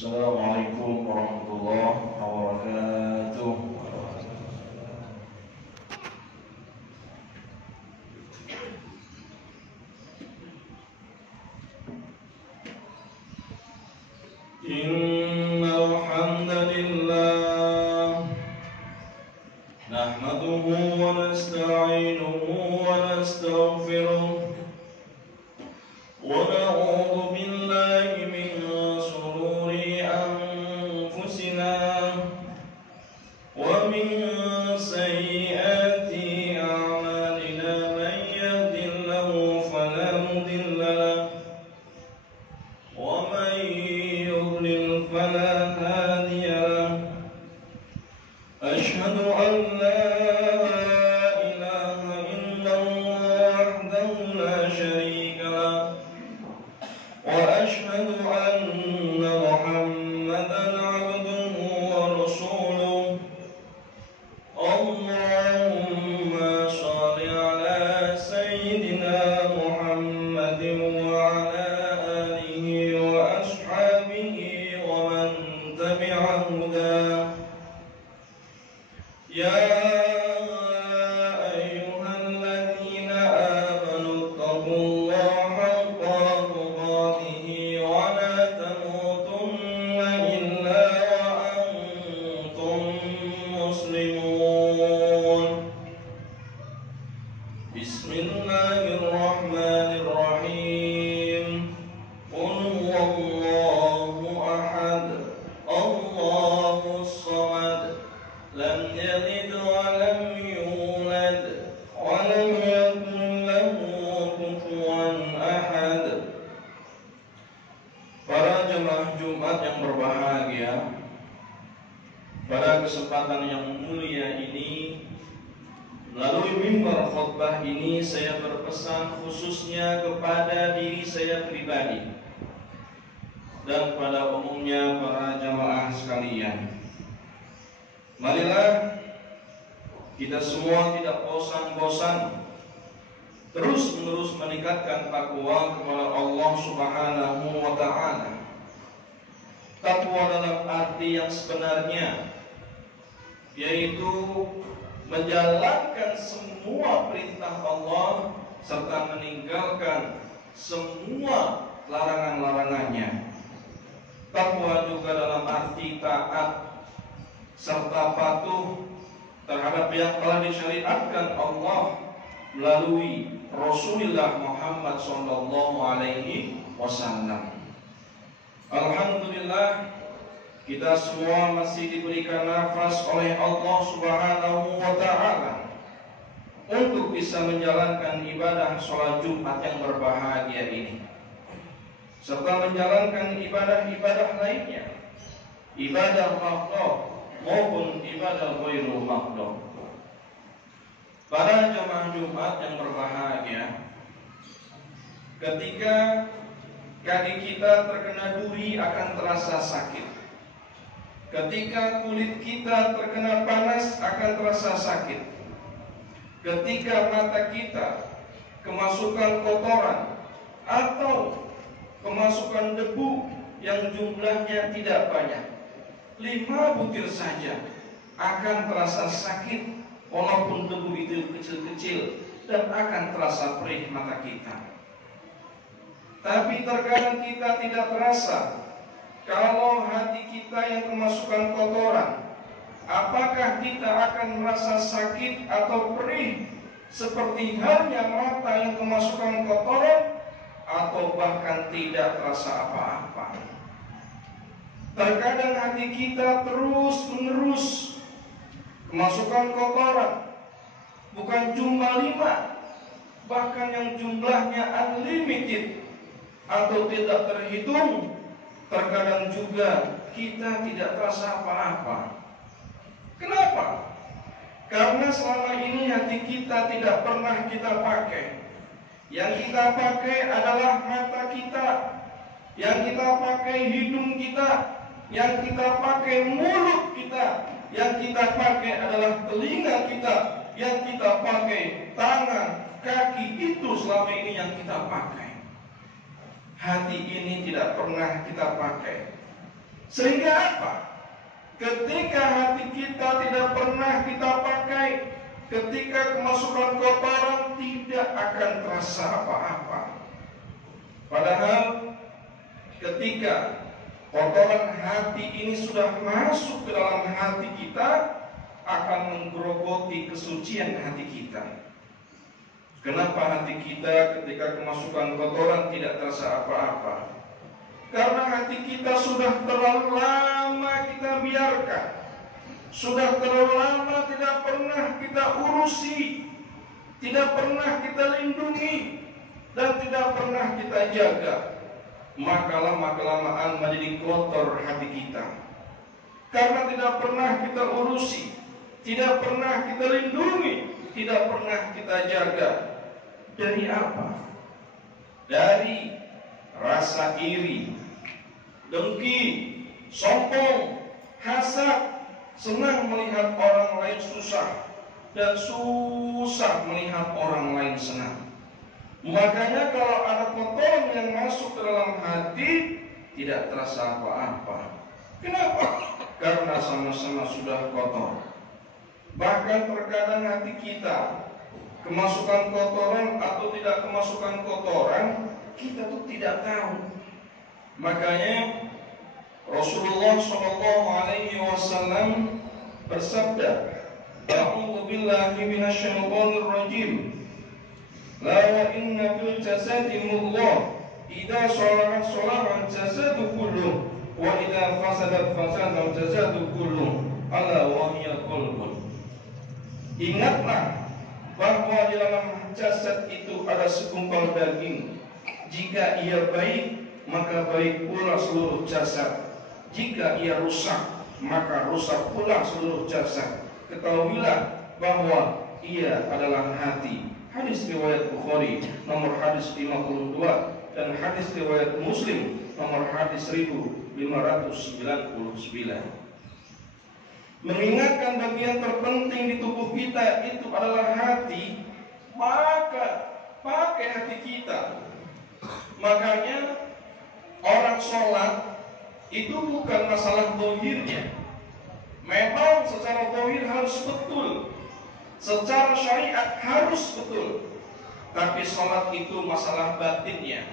Assalamualaikum warahmatullahi wabarakatuh. Innal hamdalillah nahmaduhu wa nasta'inuhu wa nastaghfiruh wa na'udzu billahi min shururi anfusina wa min sayyiati a'malina man yahdihillahu fala mudilla lahu wa man yudlil fala hadiya lahu. Ashhadu an la ilaha illallah wahdahu la syarika lahu wa ashhadu anna Muhammadan abduhu wa rasuluh. Allahumma shalli ala sayyidina Muhammadin wa ala alihi wa ashabihi wa man tabi'a hudah. Ya ayyuhalladzina amanu taqullaha haqqa tuqatih wa la tamutunna illa wa antum muslimun. Bismillahirrahmanirrahim. Qul huwallahu ahad, Allahus samad, lam yalid wa lam yulad wa lam yakul lahu kufuwan ahad. Para jemaah Jumat yang berbahagia, pada kesempatan yang mulia ini, melalui mimbar khutbah ini saya berpesan khususnya kepada diri saya pribadi dan pada umumnya para jemaah sekalian. Marilah kita semua tidak bosan-bosan terus-menerus meningkatkan takwa kepada Allah Subhanahu wa ta'ala. Takwa dalam arti yang sebenarnya, yaitu menjalankan semua perintah Allah serta meninggalkan semua larangan-larangannya. Takwa juga dalam arti taat serta patuh terhadap yang telah disyariatkan Allah melalui Rasulullah Muhammad sallallahu alaihi wasallam. Alhamdulillah, kita semua masih diberikan nafas oleh Allah Subhanahu wa ta'ala untuk bisa menjalankan ibadah sholat Jumat yang berbahagia ini, serta menjalankan ibadah-ibadah lainnya, ibadah makhluk maupun ibadah ghairul makhluk. Para jemaah Jumat yang berbahagia, ketika kaki kita terkena duri akan terasa sakit. Ketika kulit kita terkena panas akan terasa sakit. Ketika mata kita kemasukan kotoran atau kemasukan debu yang jumlahnya tidak banyak, 5 butir saja akan terasa sakit, walaupun debu itu kecil-kecil, dan akan terasa perih mata kita. Tapi terkadang kita tidak terasa kalau hati kita yang kemasukan kotoran. Apakah kita akan merasa sakit atau perih seperti halnya mata yang kemasukan kotoran, atau bahkan tidak terasa apa-apa? Terkadang hati kita terus-menerus kemasukan kotoran, bukan cuma 5, bahkan yang jumlahnya unlimited atau tidak terhitung. Terkadang juga kita tidak terasa apa-apa. Kenapa? Karena selama ini hati kita tidak pernah kita pakai. Yang kita pakai adalah mata kita, yang kita pakai hidung kita, yang kita pakai mulut kita, yang kita pakai adalah telinga kita, yang kita pakai tangan, kaki. Itu selama ini yang kita pakai. Hati ini tidak pernah kita pakai. Sehingga apa? Ketika hati kita tidak pernah kita pakai, ketika kemasukan kotoran tidak akan terasa apa-apa. Padahal ketika kotoran hati ini sudah masuk ke dalam hati kita, akan menggerogoti kesucian hati kita. Kenapa hati kita ketika kemasukan kotoran tidak terasa apa-apa? Karena hati kita sudah terlalu lama kita biarkan, sudah terlalu lama tidak pernah kita urusi, tidak pernah kita lindungi, dan tidak pernah kita jaga. Maka lama-kelamaan menjadi kotor hati kita. Karena tidak pernah kita urusi, tidak pernah kita lindungi, tidak pernah kita jaga. Dari apa? Dari rasa iri, dengki, sombong, hasad, senang melihat orang lain susah, dan susah melihat orang lain senang. Makanya kalau ada kotoran yang masuk ke dalam hati, tidak terasa apa-apa. Kenapa? Karena sama-sama sudah kotor. Bahkan terkadang hati kita kemasukan kotoran atau tidak kemasukan kotoran, kita tuh tidak tahu. Makanya Rasulullah SAW bersabda, "A'udzu billahi minasyaitonir rajim. La wa inna fil jasadi mudghah, idza salahat salaha al-jasadu kulluh, wa idza fasadat fasada al-jasadu kulluh, ala wa hiya qalbun." Ingatlah bahwa di dalam jasad itu ada segumpal daging. Jika ia baik, maka baik pula seluruh jasad. Jika ia rusak, maka rusak pula seluruh jasad. Ketahuilah bahwa ia adalah hati. Hadis riwayat Bukhari nomor hadis 52 dan hadis riwayat Muslim nomor hadis 1599. Mengingatkan bagian terpenting di tubuh kita itu adalah hati, maka pakai hati kita. Makanya orang sholat itu bukan masalah zahirnya. Memang secara zahir harus betul, secara syariat harus betul, tapi sholat itu masalah batinnya.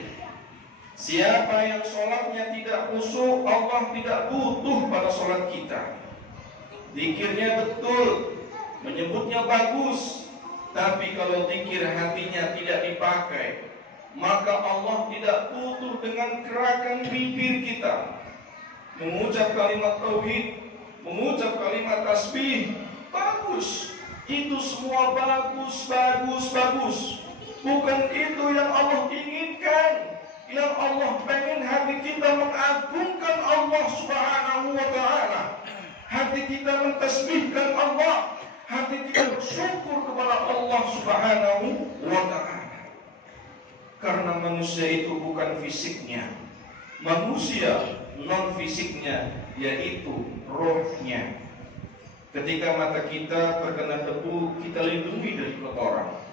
Siapa yang sholatnya tidak khusyuk, Allah tidak butuh pada sholat kita. Zikirnya betul, menyebutnya bagus, tapi kalau zikir hatinya tidak dipakai, maka Allah tidak butuh dengan gerakan bibir kita. Mengucap kalimat tauhid, mengucap kalimat tasbih, bagus. Itu semua bagus. Bukan itu yang Allah inginkan. Yang Allah pengen hati kita mengagungkan Allah Subhanahu wa ta'ala. Hati kita mentasbihkan Allah, hati kita bersyukur kepada Allah Subhanahu wa ta'ala. Karena manusia itu bukan fisiknya, manusia non fisiknya, yaitu rohnya. Ketika mata kita terkena debu, kita lindungi dari kotoran.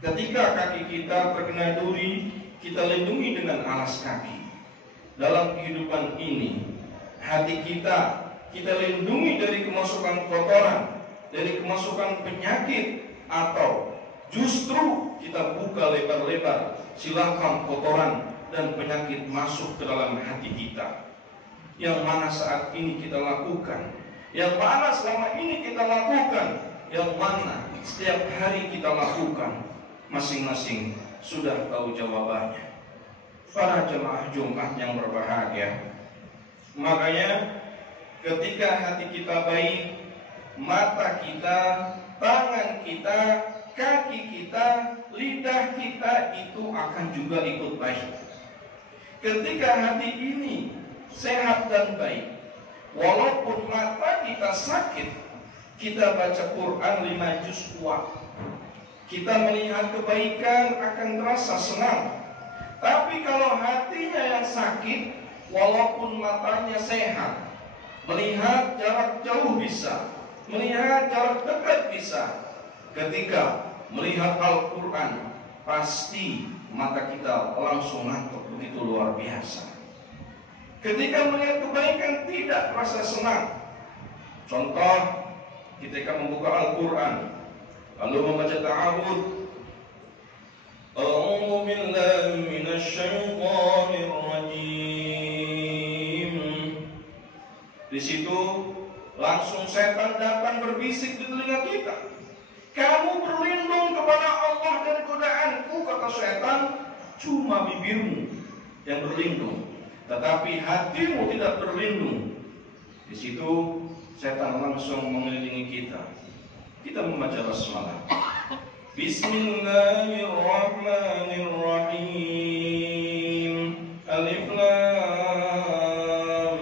Ketika kaki kita terkena duri, kita lindungi dengan alas kaki. Dalam kehidupan ini, hati kita lindungi dari kemasukan kotoran, dari kemasukan penyakit, atau justru kita buka lebar-lebar silakan kotoran dan penyakit masuk ke dalam hati kita. Yang mana saat ini kita lakukan, yang mana selama ini kita lakukan, yang mana setiap hari kita lakukan, masing-masing sudah tahu jawabannya. Para jemaah Jumat yang berbahagia, makanya ketika hati kita baik, mata kita, tangan kita, kaki kita, lidah kita itu akan juga ikut baik. Ketika hati ini sehat dan baik, walaupun mata kita sakit, kita baca Quran 5 juz kuat. Kita melihat kebaikan akan terasa senang. Tapi kalau hatinya yang sakit, walaupun matanya sehat, melihat jarak jauh bisa, melihat jarak dekat bisa. Ketika melihat Al-Quran, pasti mata kita langsung ngantuk, begitu luar biasa. Ketika melihat kebaikan tidak rasa senang. Contoh, ketika membuka Al-Quran lalu membaca ta'awud, A'udzu billahi minasy syaithanir rajim. Di situ langsung setan datang berbisik di telinga kita. Kamu berlindung kepada Allah dari godaanku, kata setan. Cuma bibirmu yang berlindung, tetapi hatimu tidak berlindung. Di situ setan langsung mengelilingi kita. Kita membaca basmalah. Bismillahirrahmanirrahim. Alif lam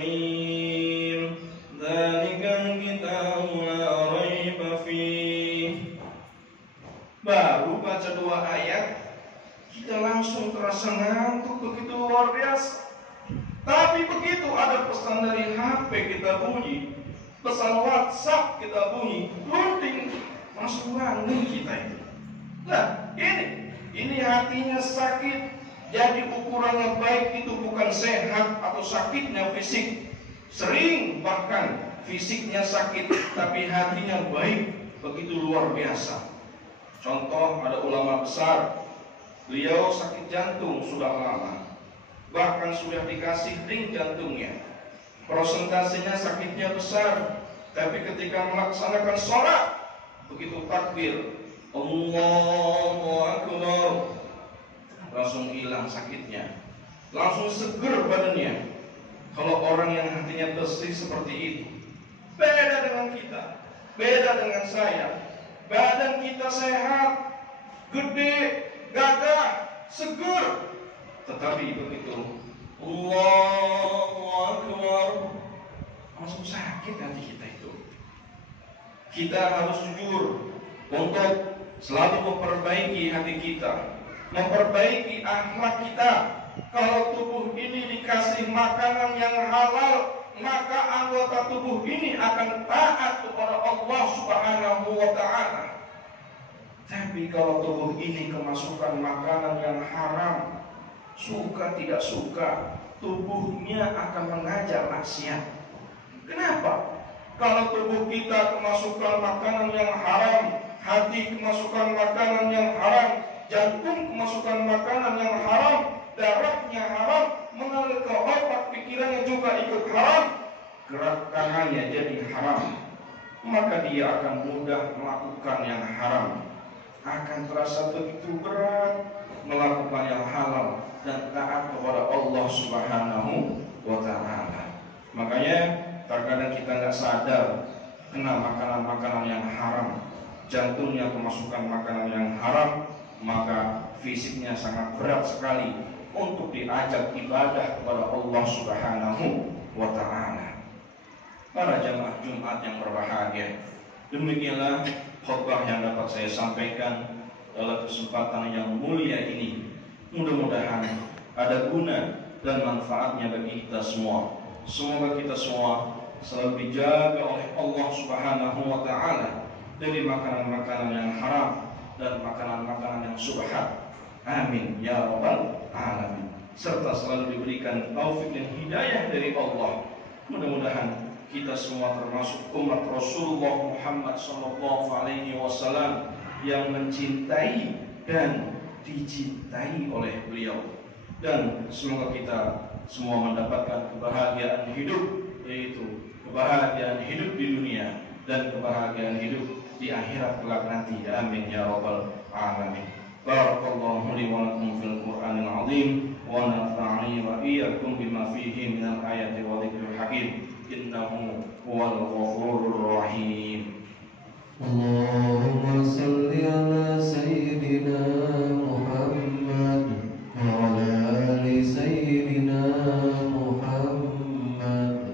mim. Dzalikal kitabu la raiba fih. Baru baca 2 ayat, kita langsung terasa ngantuk begitu luar biasa. Tapi begitu ada pesan dari HP kita bunyi, pesan WhatsApp kita bunyi, loading, langsung bangun kita itu. Nah, ini hatinya sakit. Jadi ukurannya baik itu bukan sehat atau sakitnya fisik. Sering bahkan fisiknya sakit, tapi hatinya baik, begitu luar biasa. Contoh, ada ulama besar, beliau sakit jantung sudah lama, bahkan sudah dikasih ring jantungnya. Prosentasenya sakitnya besar, tapi ketika melaksanakan sholat, begitu takbir, Allahu Akbar, langsung hilang sakitnya, langsung seger badannya. Kalau orang yang hatinya bersih seperti itu, beda dengan kita, beda dengan saya. Badan kita sehat, gede, gagah, seger, tetapi begitu Allahu Akbar, langsung sakit hati kita itu. Kita harus jujur untuk selalu memperbaiki hati kita, memperbaiki akhlak kita. Kalau tubuh ini dikasih makanan yang halal, maka anggota tubuh ini akan taat kepada Allah Subhanahu wa ta'ala. Tapi kalau tubuh ini kemasukan makanan yang haram, suka tidak suka, tubuhnya akan mengajak maksiat. Kenapa? Kalau tubuh kita kemasukan makanan yang haram, hati kemasukan makanan yang haram, jantung kemasukan makanan yang haram, darahnya haram, mengalir ke otak, pikirannya juga ikut haram, gerak tangannya jadi haram, maka dia akan mudah melakukan yang haram. Akan terasa begitu berat melakukan yang halal dan taat kepada Allah Subhanahu wa ta'ala. Makanya terkadang kita nggak sadar kena makanan-makanan yang haram, jantungnya kemasukan makanan yang haram, maka fisiknya sangat berat sekali untuk diajak ibadah kepada Allah Subhanahu wa ta'ala. Para jamaah Jumat yang berbahagia, demikianlah khutbah yang dapat saya sampaikan dalam kesempatan yang mulia ini. Mudah-mudahan ada guna dan manfaatnya bagi kita semua. Semoga kita semua selalu dijaga oleh Allah Subhanahu wa ta'ala dari makanan-makanan yang haram dan makanan-makanan yang subhat. Amin ya rabbal alamin. Serta selalu diberikan taufik dan hidayah dari Allah. Mudah-mudahan kita semua termasuk umat Rasulullah Muhammad sallallahu alaihi wasallam yang mencintai dan dicintai oleh beliau. Dan semoga kita semua mendapatkan kebahagiaan hidup, yaitu kebahagiaan hidup di dunia dan kebahagiaan hidup di akhirat kelak nanti. Amin ya rabbal alamin. Barakallahu li wa lakum fil Qur'anil azim wa nafa'ani wa iyyakum bima fihi minal ayati wa dzikril hakim. Innahu huwal ghafurur rahim. Allahumma salli ala sayyidina Muhammad wa ala ali sayyidina Muhammad.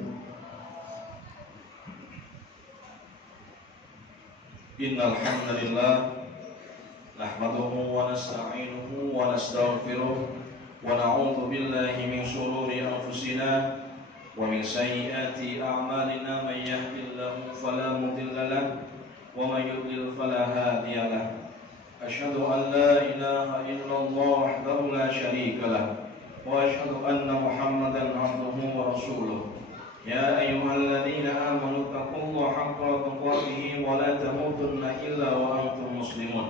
Innal hamdalillah nahmaduhu wa nasta'inuhu wa nastaghfiruh wa na'udzu billahi min shururi anfusina wa min sayyiati a'malina. Man yahdihillahu fala mudilla lahu wa man yudlil fala hadiya lahu. Asyhadu an la ilaha illallah wahdahu la syarika lahu وأشهد أن محمدا عبده ورسوله يا أيها الذين آمنوا اتقوا الله حق تقاته ولا تموتن إلا وأنتم مسلمون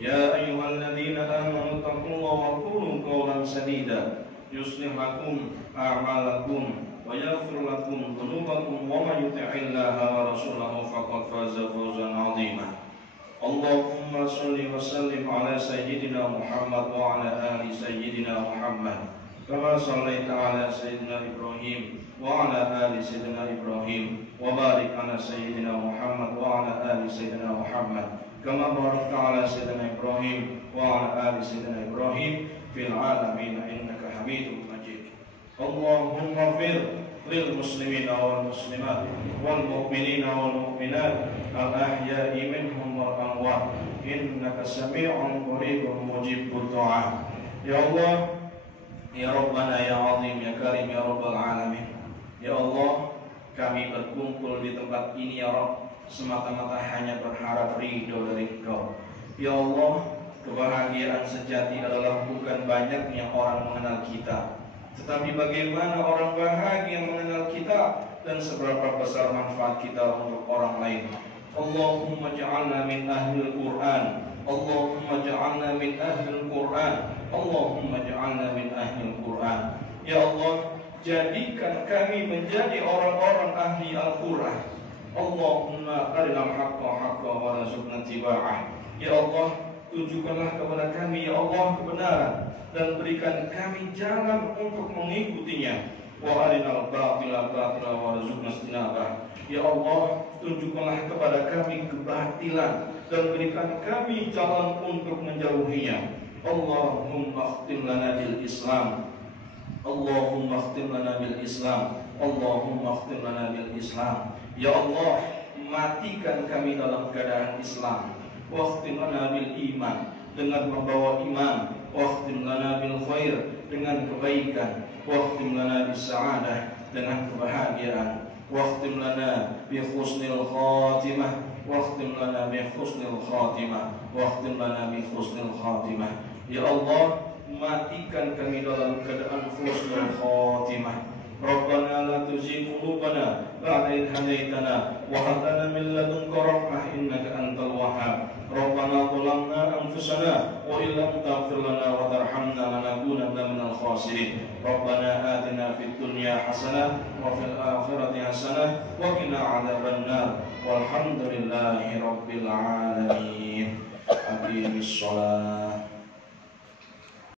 يا أيها الذين آمنوا اتقوا الله وقولوا قولا سديدا يصلح لكم أعمالكم ويغفر لكم ذنوبكم ومن يطع الله ورسوله فقد فاز فوزا عظيما اللهم صل وسلم على سيدنا محمد وعلى آل سيدنا محمد كما صليت على سيدنا إبراهيم وعلى آل سيدنا إبراهيم وبارك على سيدنا محمد وعلى آل سيدنا محمد كما باركت على سيدنا إبراهيم وعلى آل سيدنا إبراهيم في العالمين إنك حميد مجيد اللهم اغفر للمسلمين والمسلمات والمؤمنين والمؤمنات الأحياء منهم والأموات إنك سميع قريب مجيب الدعاء يا الله يا ربنا يا عظيم يا كريم يا رب العالمين ya Allah, kami berkumpul di tempat ini ya Rabb semata-mata hanya berharap ridho dari Engkau. Ya Allah, kebahagiaan sejati adalah bukan banyaknya orang mengenal kita, tetapi bagaimana orang bahagia mengenal kita dan seberapa besar manfaat kita untuk orang lain. Allahumma ja'alna min ahlil Qur'an, Allahumma ja'alna min ahlil Qur'an, Allahumma ja'alna min ahlil Qur'an. Ya Allah, jadikan kami menjadi orang-orang ahli Al-Quran. Allahumma arinal haqqa haqqa wa warzuqna ittiba'ah. Ya Allah, tunjukkanlah kepada kami ya Allah kebenaran dan berikan kami jalan untuk mengikutinya. Wa arinal batila batila wa warzuqna ijtinabah. Ya Allah, tunjukkanlah kepada kami kebatilan dan berikan kami jalan untuk menjauhinya. Allahumma khtim lana bil Islam, Allahumma khtim lana bil Islam, Allahumma khtim lana bil Islam. Ya Allah, matikan kami dalam keadaan Islam. Wa khtim lana bil iman, dengan membawa iman. Wa khtim lana bil khair, dengan kebaikan. Wa khtim lana bis sa'adah, dengan kebahagiaan. Wa khtim lana bi husnil khatimah, wa khtim lana bi husnil khatimah, wa khtim lana bi husnil khatimah. Ya Allah, matikan kami dalam keadaan husnul khatimah. Rabbana la tuzigh qulubana ba'da idh hadaytana wa hab lana min ladunka rahmah innaka antal wahhab. Rabbana zalamna anfusana wa illam taghfir lana wa tarhamna lanakunanna minal khasirin. Rabbana atina fid dunya hasanah wa fil akhirati hasanah wa qina adzabannar. Walhamdulillahi rabbil alamin. Aqimis shalah.